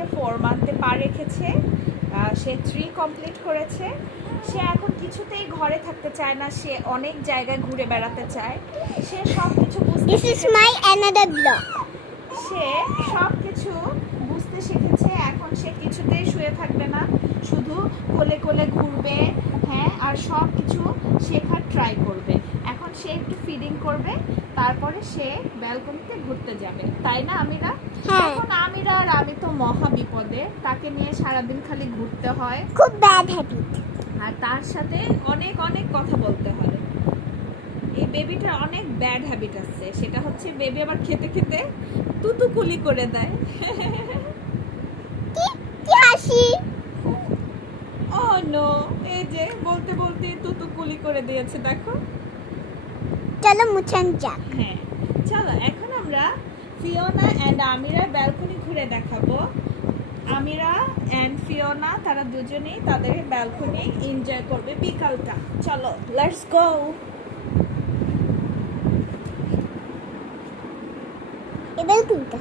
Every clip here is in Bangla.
4 মান্থে পা রেখেছে, সে 3 কমপ্লিট করেছে। সে এখন কিছুতেই ঘরে থাকতে চায় না, সে অনেক জায়গায় ঘুরে বেড়াতে চায়। সে সব কিছু This is my another vlog. সে সব কিছু বুঝতে শিখেছে। এখন সে কিছুতেই শুয়ে থাকবে না, শুধু কোলে কোলে ঘুরবে, হ্যাঁ, আর সব কিছু শেখার ট্রাই করবে। এখন সে একটু ফিডিং করবে, তারপরে সে ব্যালকনিতে ঘুরতে যাবে, তাই না আমিরা? হ্যাঁ। এখন আমিরা আর আমি তো মহা বিপদে, তাকে নিয়ে সারাদিন খালি ঘুরতে হয়, খুব ব্যাড হ্যাবিট। আর তার সাথে অনেক অনেক কথা বলতে হয়। এই বেবিটার অনেক ব্যাড হ্যাবিট আছে, সেটা হচ্ছে বেবি আবার খেতে খেতে তুতুকুলি করে দেয়। কি কি হাসি। ও নো, এই যে বলতে বলতে তুতুকুলি করে দিয়েছে, দেখো। চলো মুছান যাক। হ্যাঁ, চলো এখন আমরা ফিওনা এন্ড আমিরা ব্যালকনি ঘুরে দেখাবো। আমিরা এন্ড ফিওনা তারা দুজনেই তাদের ব্যালকনি এনজয় করবে বিকালটা। চলো লেটস গো। এবার কোনটা?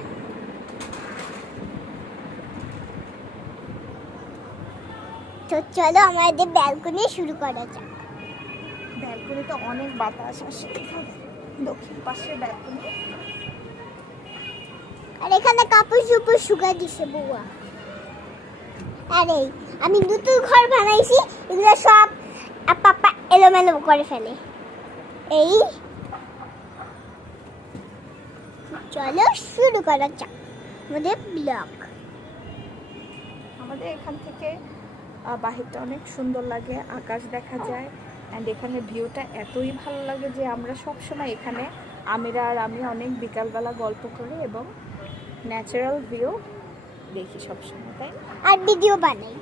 তো চলো আমাদের ব্যালকনি শুরু করা যাক। ব্যালকনিতে অনেক বাতাস আসে, এখানে দক্ষিণ পাশে ব্যালকনি। আর এখানে কাপড় চোপড় শুকা দিছে বউয়া। আরে আমি নতুন ঘর বানাইছি, এগুলো সব পাপা এলোমেলো করে ফেলে। এই চলো শুরু করা যাক আমাদের ব্লগ। আমাদের এখান থেকে বাহিরটা অনেক সুন্দর লাগে, আকাশ দেখা যায়, অ্যান্ড এখানে ভিউটা এতই ভালো লাগে যে আমরা সব সময় এখানে আমিরা আর আমি অনেক বিকালবেলা গল্প করি এবং ন্যাচারাল ভিউ দেখি সবসময়, তাই না? আর ভিডিও বানাই।